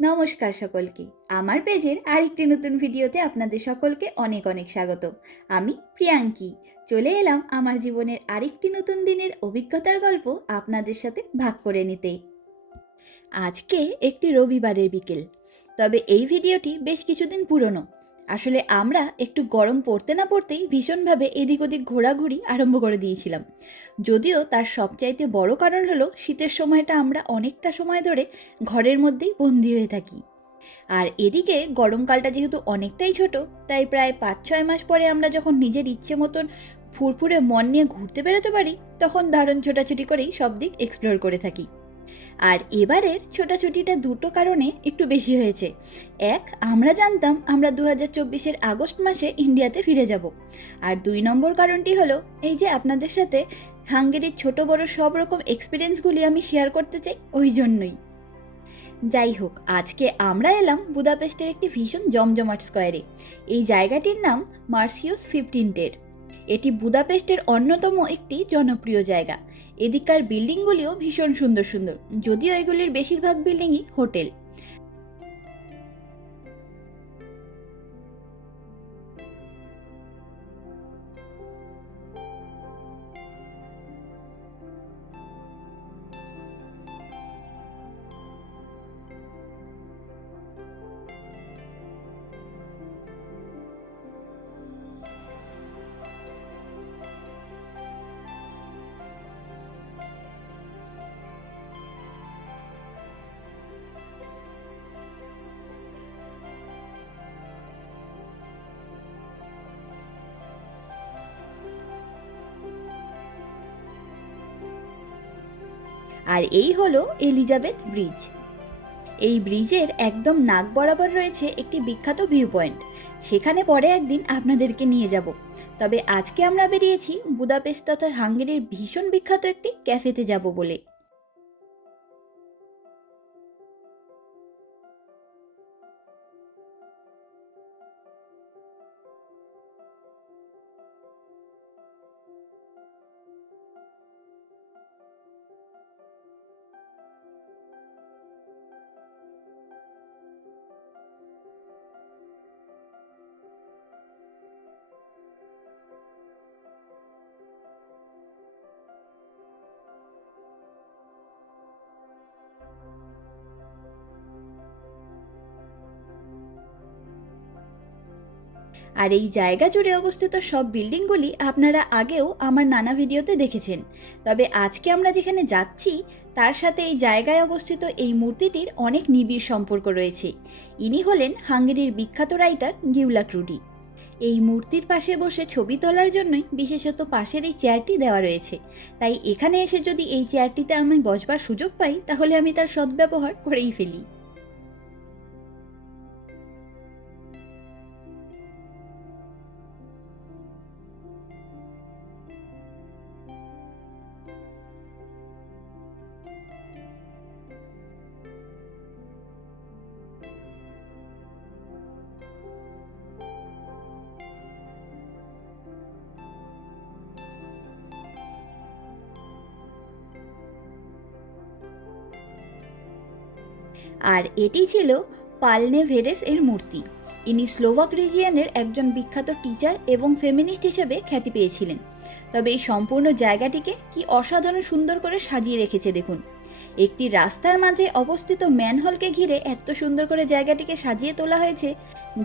নমস্কার সকলকে। আমার পেজের আরেকটি নতুন ভিডিওতে আপনাদের সকলকে অনেক অনেক স্বাগত। আমি প্রিয়াঙ্কি। চলে এলাম আমার জীবনের আরেকটি নতুন দিনের অভিজ্ঞতার গল্প আপনাদের সাথে ভাগ করে নিতে। আজকে একটি রবিবারের বিকেল। তবে এই ভিডিওটি বেশ কিছুদিন পুরনো। আসলে আমরা একটু গরম পড়তে না পড়তেই ভীষণভাবে এদিক ওদিক ঘোরাঘুরি আরম্ভ করে দিয়েছিলাম। যদিও তার সবচাইতে বড় কারণ হলো শীতের সময়টা আমরা অনেকটা সময় ধরে ঘরের মধ্যেই বন্দি হয়ে থাকি। আর এদিকে গরমকালটা যেহেতু অনেকটাই ছোট, তাই প্রায় পাঁচ ছয় মাস পরে আমরা যখন নিজের ইচ্ছে মতন ফুরফুরে মন নিয়ে ঘুরতে বেরোতে পারি, তখন দারুণ ছোটাছুটি করেই সব দিক এক্সপ্লোর করে থাকি। আর এবারের ছোটাছুটিটা দুটো কারণে একটু বেশি হয়েছে। এক, আমরা জানতাম আমরা দু হাজার চব্বিশের আগস্ট মাসে ইন্ডিয়াতে ফিরে যাব। আর দুই নম্বর কারণটি হলো, এই যে আপনাদের সাথে হাঙ্গেরির ছোট বড় সব রকম এক্সপিরিয়েন্সগুলি আমি শেয়ার করতে চাই, ওই জন্যই। যাই হোক, আজকে আমরা এলাম বুদাপেস্টের একটি ভীষণ জমজমাট স্কোয়ারে। এই জায়গাটির নাম মার্সিউস ফিফটিনটের এটি বুদাপেস্টের অন্যতম একটি জনপ্রিয় জায়গা। এদিককার বিল্ডিংগুলিও ভীষণ সুন্দর সুন্দর, যদিও এগুলির বেশিরভাগ বিল্ডিংই হোটেল। আর এই হলো এলিজাবেথ ব্রিজ। এই ব্রিজের একদম নাক বরাবর রয়েছে একটি বিখ্যাত ভিউ পয়েন্ট সেখানে পরে একদিন আপনাদেরকে নিয়ে যাব। তবে আজকে আমরা বেরিয়েছি বুদাপেস্ট তথা হাঙ্গেরির ভীষণ বিখ্যাত একটি ক্যাফেতে যাব বলে। আর এই জায়গা জুড়ে অবস্থিত সব বিল্ডিংগুলি আপনারা আগেও আমার নানা ভিডিওতে দেখেছেন। তবে আজকে আমরা যেখানে যাচ্ছি, তার সাথে এই জায়গায় অবস্থিত এই মূর্তিটির অনেক নিবিড় সম্পর্ক রয়েছে। ইনি হলেন হাঙ্গেরির বিখ্যাত রাইটার গিউলা ক্রুডি এই মূর্তির পাশে বসে ছবি তোলার জন্যই বিশেষত পাশের এই চেয়ারটি দেওয়া রয়েছে। তাই এখানে এসে যদি এই চেয়ারটিতে আমি বসবার সুযোগ পাই, তাহলে আমি তার সদ্ব্যবহার করেই ফেলি। আর এটি ছিল পালনে ভেরেস এর মূর্তি। ইনি স্লোভাক রিজিয়ানের একজন বিখ্যাত টিচার এবং ফেমিনিস্ট হিসেবে খ্যাতি পেয়েছিলেন। তবে এই সম্পূর্ণ জায়গাটিকে কি অসাধারণ সুন্দর করে সাজিয়ে রেখেছে দেখুন। একটি রাস্তার মাঝে অবস্থিত ম্যানহলকে ঘিরে এত সুন্দর করে জায়গাটিকে সাজিয়ে তোলা হয়েছে,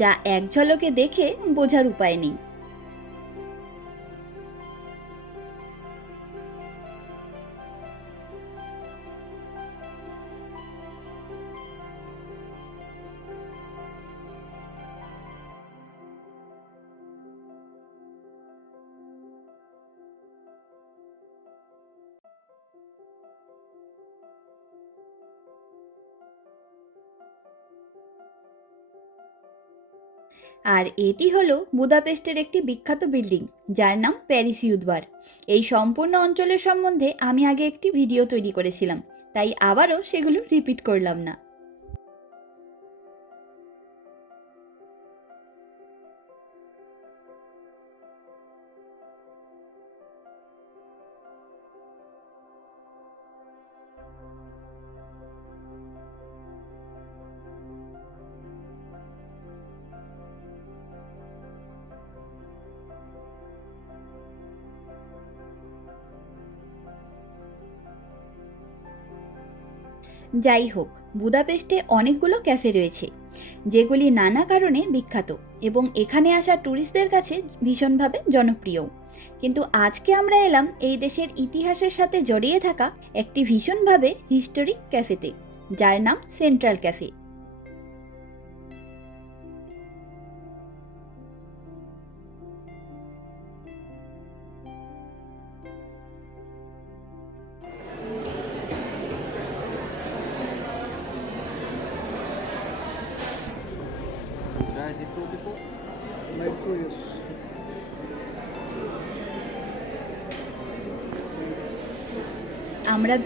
যা এক ঝলকে দেখে বোঝার উপায় নেই। আর এটি হলো বুদাপেস্টের একটি বিখ্যাত বিল্ডিং, যার নাম প্যারিস ইউথবার এই সম্পূর্ণ অঞ্চলের সম্বন্ধে আমি আগে একটি ভিডিও তৈরি করেছিলাম, তাই আবারও সেগুলো রিপিট করলাম না। যাই হোক বুদাপেস্টে অনেকগুলো ক্যাফে রয়েছে, যেগুলি নানা কারণে বিখ্যাত এবং এখানে আসা ট্যুরিস্টদের কাছে ভীষণভাবে জনপ্রিয়। কিন্তু আজকে আমরা এলাম এই দেশের ইতিহাসের সাথে জড়িয়ে থাকা একটি ভীষণভাবে হিস্টোরিক ক্যাফেতে, যার নাম সেন্ট্রাল ক্যাফে। আমরা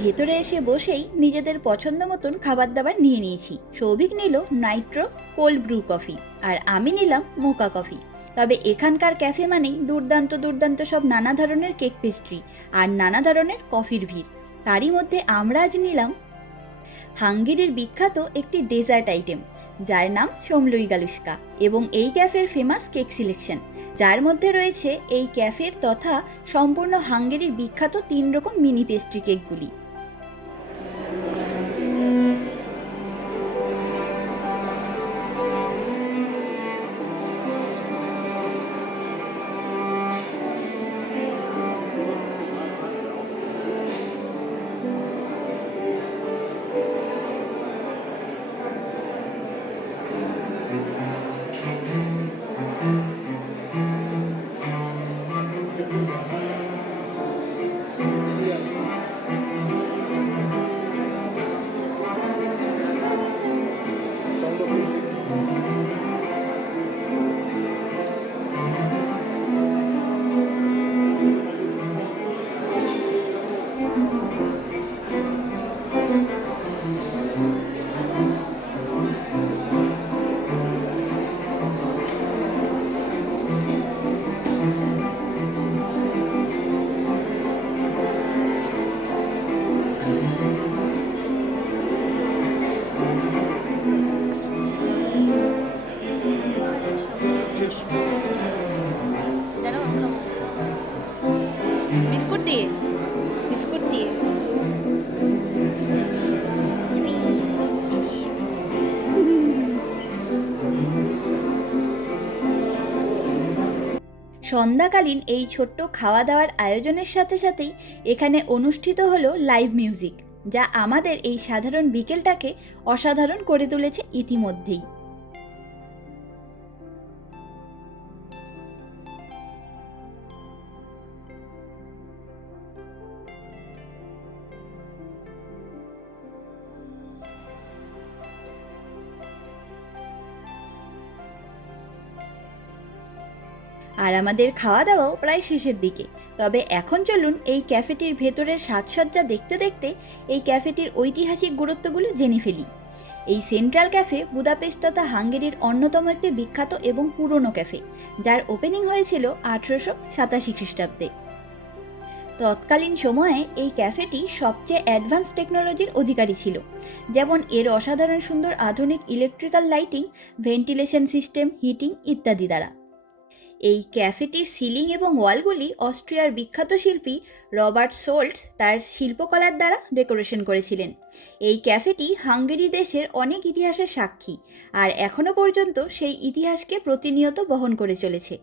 ভেতরে এসে বসেই নিজেদের পছন্দ মতন খাবার দাবার নিয়ে নিয়েছি। সৌভিক নিল নাইট্রো কোল্ড ব্রু কফি আর আমি নিলাম মোকা কফি। তবে এখানকার ক্যাফে মানেই দুর্দান্ত দুর্দান্ত সব নানা ধরনের কেক পেস্ট্রি আর নানা ধরনের কফির ভিড়। তারই মধ্যে আমরা আজ নিলাম হাঙ্গেরির বিখ্যাত একটি ডেজার্ট আইটেম। যার নাম সোমলুই গালুস্কা এবং এই ক্যাফের ফেমাস কেক সিলেকশন যার মধ্যে রয়েছে এই ক্যাফের তথা সম্পূর্ণ হাঙ্গেরির বিখ্যাত তিন রকম মিনি পেস্ট্রি কেকগুলি সন্ধ্যাকালীন এই ছোট্ট খাওয়া দাওয়ার আয়োজনের সাথে সাথেই এখানে অনুষ্ঠিত হলো লাইভ মিউজিক যা আমাদের এই সাধারণ বিকেলটাকে অসাধারণ করে তুলেছে ইতিমধ্যেই। আর আমাদের খাওয়া দাওয়াও প্রায় শেষের দিকে। তবে এখন চলুন এই ক্যাফেটির ভেতরের সাজসজ্জা দেখতে দেখতে এই ক্যাফেটির ঐতিহাসিক গুরুত্বগুলো জেনে ফেলি। এই সেন্ট্রাল ক্যাফে বুদাপেস্ট তথা হাঙ্গেরির অন্যতম একটি বিখ্যাত এবং পুরনো ক্যাফে, যার ওপেনিং হয়েছিল আঠেরোশো সাতাশি খ্রিস্টাব্দে। তৎকালীন সময়ে এই ক্যাফেটি সবচেয়ে অ্যাডভান্স টেকনোলজির অধিকারী ছিল, যেমন এর অসাধারণ সুন্দর আধুনিক electrical lighting, ventilation system, heating ইত্যাদি দ্বারা। এই ক্যাফেটির সিলিং এবং ওয়ালগুলি অস্ট্রিয়ার বিখ্যাত শিল্পী রবার্ট সোল্টস তার শিল্পকলার দ্বারা ডেকোরেশন করেছিলেন। এই ক্যাফেটি হাঙ্গেরি দেশের অনেক ইতিহাসের সাক্ষী আর এখনও পর্যন্ত সেই ইতিহাসকে প্রতিনিয়ত বহন করে চলেছে।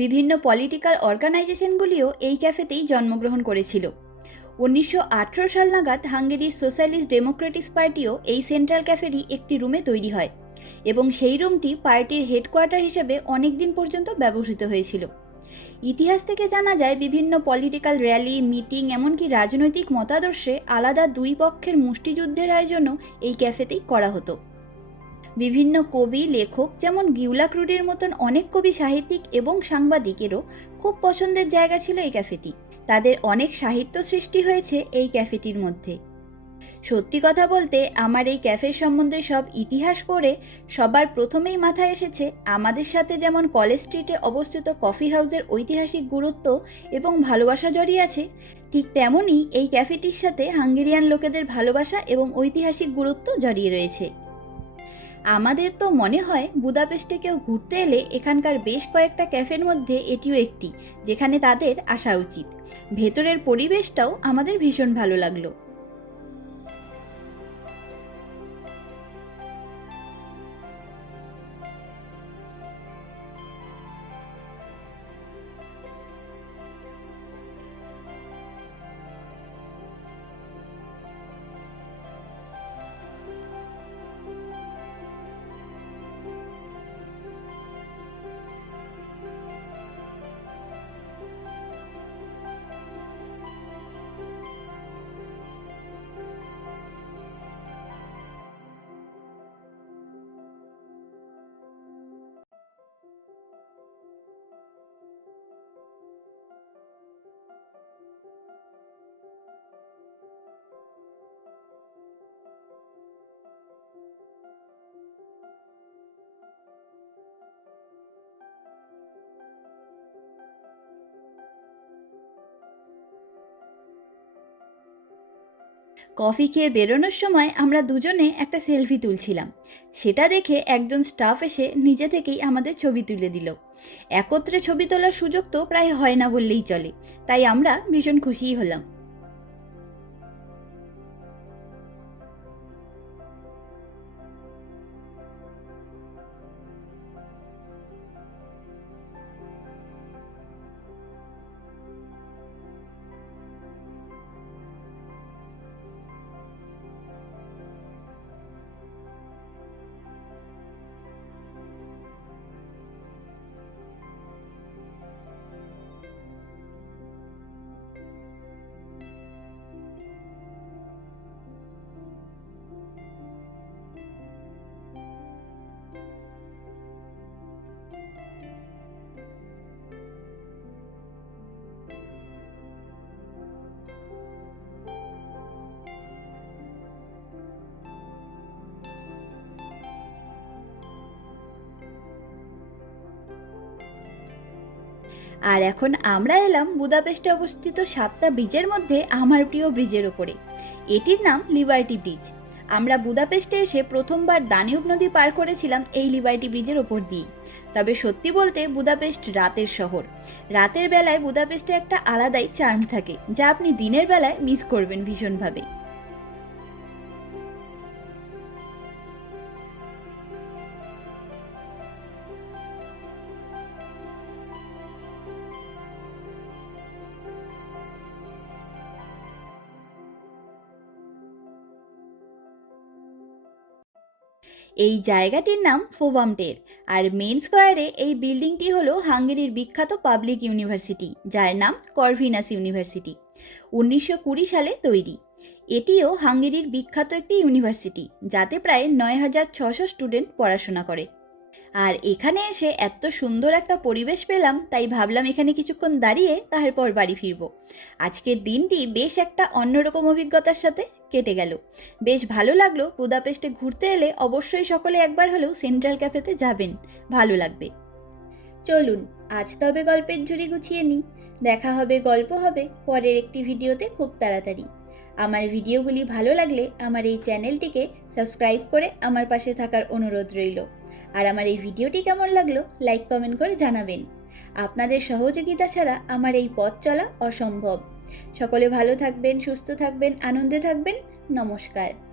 বিভিন্ন পলিটিক্যাল অর্গানাইজেশনগুলিও এই ক্যাফেতেই জন্মগ্রহণ করেছিল। উনিশশো আঠেরো সাল নাগাদ হাঙ্গেরির সোশ্যালিস্ট ডেমোক্রেটিক পার্টিও এই সেন্ট্রাল ক্যাফেরই একটি রুমে তৈরি হয় এবং সেই রুমটি পার্টির হেডকোয়ার্টার হিসেবে অনেক দিন পর্যন্ত ব্যবহৃত হয়েছিল। ইতিহাস থেকে জানা যায়, বিভিন্ন পলিটিক্যাল র্যালি মিটিং এমনকি রাজনৈতিক মতাদর্শে আলাদা দুই পক্ষের মুষ্টিযুদ্ধের আয়োজনও এই ক্যাফেতেই করা হতো। বিভিন্ন কবি, লেখক যেমন গিউলা ক্রুডির মতন অনেক কবি সাহিত্যিক এবং সাংবাদিকেরও খুব পছন্দের জায়গা ছিল এই ক্যাফেটি। তাদের অনেক সাহিত্য সৃষ্টি হয়েছে এই ক্যাফেটির মধ্যে। সত্যি কথা বলতে, আমার এই ক্যাফের সম্বন্ধে সব ইতিহাস পড়ে সবার প্রথমেই মাথায় এসেছে আমাদের সাথে যেমন কলেজ স্ট্রিটে অবস্থিত কফি হাউসের ঐতিহাসিক গুরুত্ব এবং ভালোবাসা জড়িয়ে আছে, ঠিক তেমনই এই ক্যাফেটির সাথে হাঙ্গেরিয়ান লোকেদের ভালোবাসা এবং ঐতিহাসিক গুরুত্ব জড়িয়ে রয়েছে। আমাদের তো মনে হয় বুদাপেস্টে কেউ ঘুরতে এলে এখানকার বেশ কয়েকটা ক্যাফের মধ্যে এটিও একটি, যেখানে তাদের আসা উচিত। ভেতরের পরিবেশটাও আমাদের ভীষণ ভালো লাগল। কফি খেয়ে বেরোনোর সময় আমরা দুজনে একটা সেলফি তুলছিলাম। সেটা দেখে একজন স্টাফ এসে নিজে থেকেই আমাদের ছবি তুলে দিল। একত্রে ছবি তোলার সুযোগ তো প্রায় হয় না বললেই চলে। তাই আমরা ভীষণ খুশিই হলাম। আর এখন আমরা এলাম বুদাপেস্টে অবস্থিত সাতটা ব্রিজের মধ্যে আমার প্রিয় ব্রিজের ওপরে এটির নাম লিবার্টি ব্রিজ। আমরা বুদাপেস্টে এসে প্রথমবার দানিউব নদী পার করেছিলাম এই লিবার্টি ব্রিজের ওপর দিয়ে তবে সত্যি বলতে বুদাপেস্ট রাতের শহর। রাতের বেলায় বুদাপেস্টে একটা আলাদাই চার্ম থাকে, যা আপনি দিনের বেলায় মিস করবেন ভীষণভাবে। এই জায়গাটির নাম ফোভামটের আর মেন স্কোয়ারে এই বিল্ডিংটি হলো হাঙ্গেরির বিখ্যাত পাবলিক ইউনিভার্সিটি, যার নাম করভিনাস ইউনিভার্সিটি, উনিশশো কুড়ি সালে তৈরি। এটিও হাঙ্গেরির বিখ্যাত একটি ইউনিভার্সিটি, যাতে প্রায় নয় হাজার ছশো স্টুডেন্ট পড়াশোনা করে। আর এখানে এসে এত সুন্দর একটা পরিবেশ পেলাম, তাই ভাবলাম এখানে কিছুক্ষণ দাঁড়িয়ে তারপর বাড়ি ফিরবো। আজকের দিনটি বেশ একটা অন্যরকম অভিজ্ঞতার সাথে কেটে গেল। বেশ ভালো লাগল বুদাপেস্টে ঘুরতে এলে অবশ্যই সকলে একবার হলেও সেন্ট্রাল ক্যাফেতে যাবেন, ভালো লাগবে। চলুন, আজ তবে গল্পের ঝুড়ি গুছিয়ে নিই। দেখা হবে, গল্প হবে, পরের একটি ভিডিওতে খুব তাড়াতাড়ি। আমার ভিডিওগুলি ভালো লাগলে আমার এই চ্যানেলটিকে সাবস্ক্রাইব করে আমার পাশে থাকার অনুরোধ রইল। আর আমার এই ভিডিওটি কেমন লাগল লাইক কমেন্ট করে জানাবেন। আপনাদের সহযোগিতা ছাড়া আমার এই পথ চলা অসম্ভব। সকলে ভালো থাকবেন, সুস্থ থাকবেন, আনন্দে থাকবেন। নমস্কার।